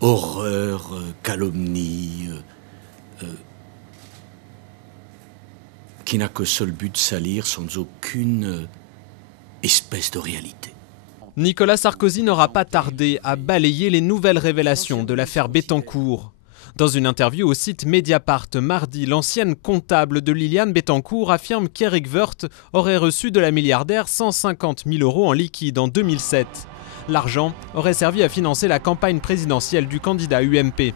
Horreur, calomnie, qui n'a que seul but de salir sans aucune espèce de réalité. Nicolas Sarkozy n'aura pas tardé à balayer les nouvelles révélations de l'affaire Bettencourt. Dans une interview au site Mediapart mardi, l'ancienne comptable de Liliane Bettencourt affirme qu'Éric Woerth aurait reçu de la milliardaire 150 000 € en liquide en 2007. L'argent aurait servi à financer la campagne présidentielle du candidat UMP.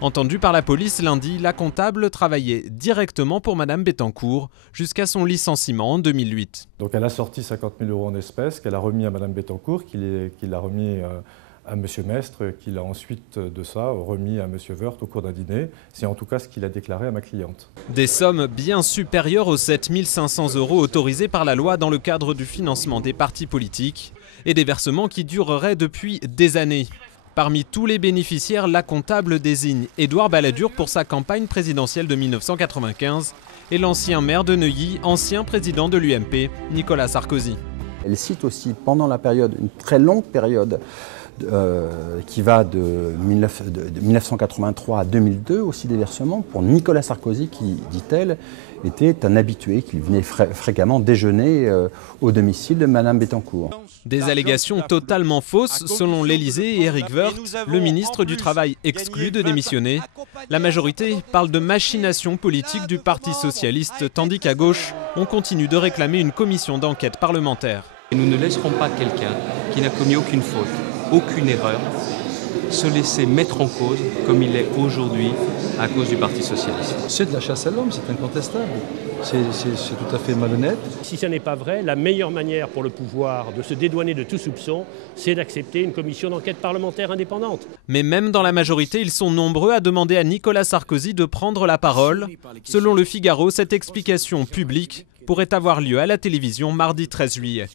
Entendue par la police lundi, la comptable travaillait directement pour Madame Bettencourt jusqu'à son licenciement en 2008. Donc elle a sorti 50 000 € en espèces qu'elle a remis à Madame Bettencourt, qu'il a remis à Monsieur Mestre, qu'il a ensuite de ça remis à Monsieur Woerth au cours d'un dîner. C'est en tout cas ce qu'il a déclaré à ma cliente. Des sommes bien supérieures aux 7 500 € autorisés par la loi dans le cadre du financement des partis politiques et des versements qui dureraient depuis des années. Parmi tous les bénéficiaires, la comptable désigne Édouard Balladur pour sa campagne présidentielle de 1995 et l'ancien maire de Neuilly, ancien président de l'UMP, Nicolas Sarkozy. Elle cite aussi pendant la période, une très longue période qui va de 1983 à 2002, aussi des versements pour Nicolas Sarkozy qui, dit-elle, était un habitué, qui venait fréquemment déjeuner au domicile de Madame Bettencourt. Des allégations totalement fausses selon l'Élysée et Éric Woerth, le ministre du Travail exclu de démissionner. La majorité parle de machination politique du Parti socialiste, tandis qu'à gauche, on continue de réclamer une commission d'enquête parlementaire. Nous ne laisserons pas quelqu'un qui n'a commis aucune faute, aucune erreur, se laisser mettre en cause comme il est aujourd'hui à cause du Parti socialiste. C'est de la chasse à l'homme, c'est incontestable. C'est tout à fait malhonnête. Si ce n'est pas vrai, la meilleure manière pour le pouvoir de se dédouaner de tout soupçon, c'est d'accepter une commission d'enquête parlementaire indépendante. Mais même dans la majorité, ils sont nombreux à demander à Nicolas Sarkozy de prendre la parole. Selon Le Figaro, cette explication publique pourrait avoir lieu à la télévision mardi 13 juillet.